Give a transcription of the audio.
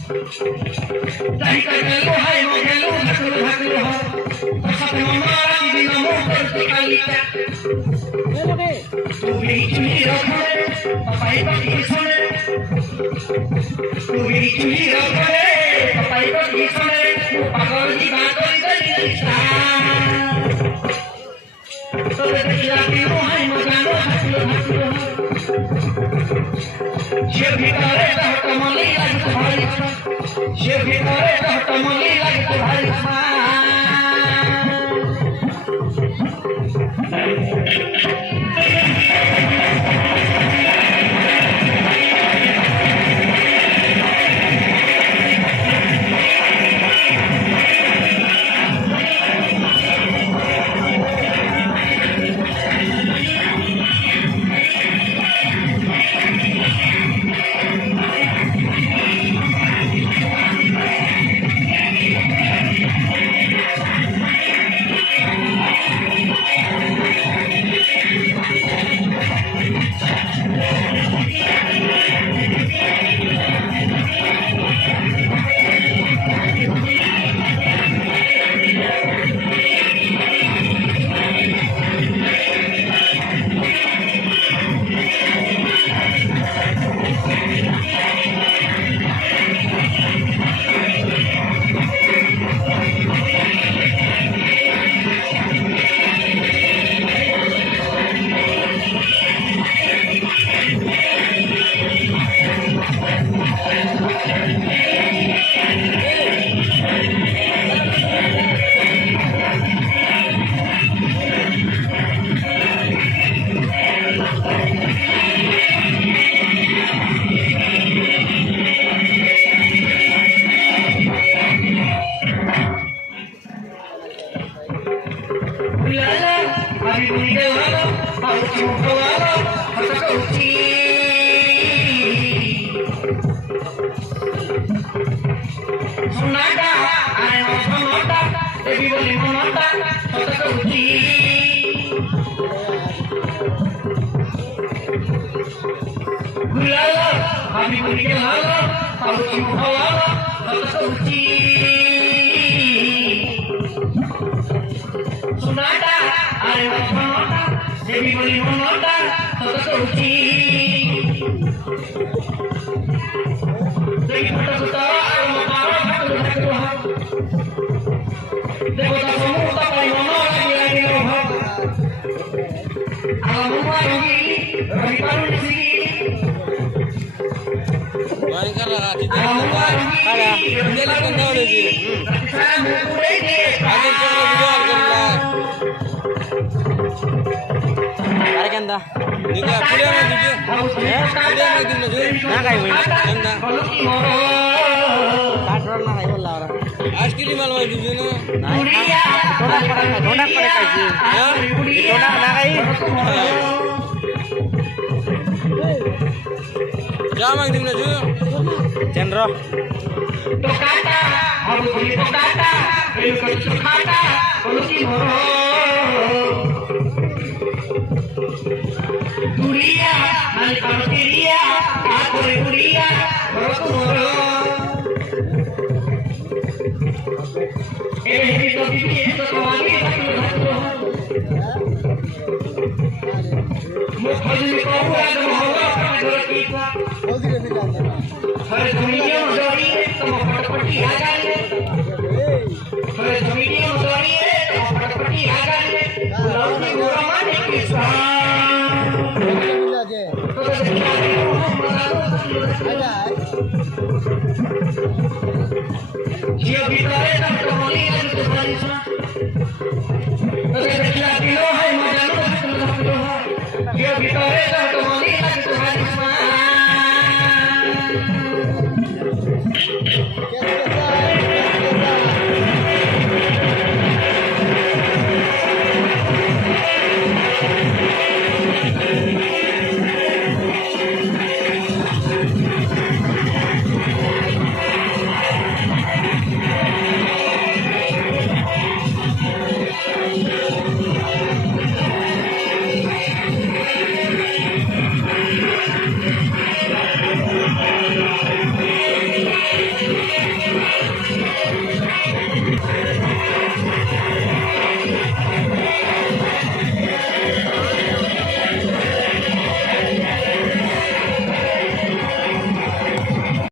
Dari kagelo hai mogelo haklu ho. Pasap mamara ki dina mo karti kalita. Tu bichuni rakhne papai pati sone. Tu bichuni rakhne papai pati sone. Pagal di bakal dari sa. To dekila ki ho hai mogelo haklu ho. Je bhitare rahat mali lag tumhari ये भितरे रहत मली लग तुम्हारी Sunada, I was not, everybody not Dia